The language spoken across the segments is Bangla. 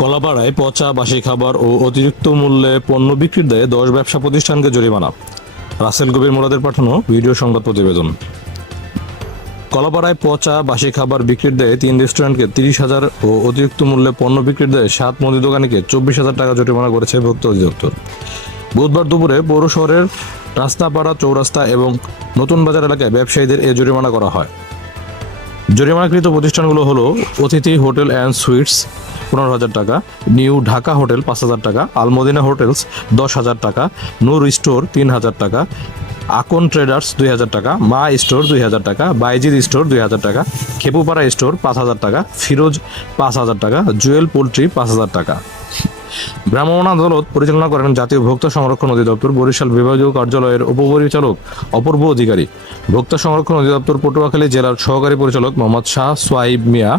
কলাপাড়ায় পচা বাসি খাবার ও অতিরিক্ত মূল্যে পণ্য বিক্রির দায়ে 10 ব্যবসা প্রতিষ্ঠানকে জরিমানা। রাসেল কবির মোরাদের পাঠানো ভিডিও সংবাদ প্রতিবেদন। কলাপাড়ায় পচা বাসি খাবার বিক্রির দায়ে 3 রেস্টুরেন্টকে 30,000 ও অতিরিক্ত মূল্যে পণ্য বিক্রির দায়ে 7 মুদি দোকানিকে 24,000 টাকা জরিমানা করেছে ভোক্তা অধিদপ্তর। বুধবার দুপুরে পৌর শহরের রাস্তাপাড়া, চৌরাস্তা এবং নতুন বাজার এলাকায় ব্যবসায়ীদের এ জরিমানা করা হয়। জরিমানাকৃত প্রতিষ্ঠানগুলো হলো অতিথি হোটেল অ্যান্ড সুইটস 15,000 টাকা, নিউ ঢাকা হোটেল 5,000 টাকা, আলমদিনা হোটেলস 10,000 টাকা, নূর স্টোর 3,000 টাকা, আকন ট্রেডার্স 2,000 টাকা, মা স্টোর 2,000 টাকা, বাইজিদ স্টোর 2,000 টাকা, খেপুপাড়া স্টোর 5,000 টাকা, ফিরোজ 5,000 টাকা, জুয়েল পোল্ট্রি 5,000 টাকা। ভ্রাম্যমাণ আদালত পরিচালনা করেন জাতীয় ভোক্তা সংরক্ষণ অধিদপ্তর বরিশাল বিভাগীয় কার্যালয়ের উপপরিচালক অপূর্ব অধিকারী, ভোক্তা সংরক্ষণ অধিদপ্তর পটুয়াখালী জেলার সহকারী পরিচালক মোহাম্মদ শাহ সোয়াইব মিয়া,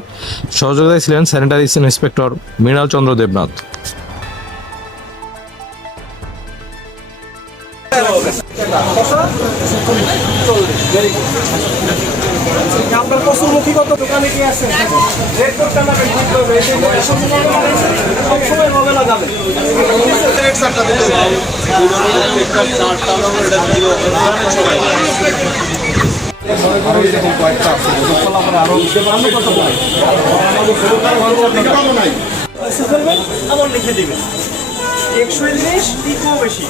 সহযোগিতায় ছিলেন স্যানিটারি ইন্সপেক্টর মৃণাল চন্দ্র দেবনাথ। আপনার পশুমুখীগত দোকানে কি আছে সবসময় হবে না যাবে আমার লিখে দিবেন 130 টিকো বেশি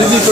নিজেই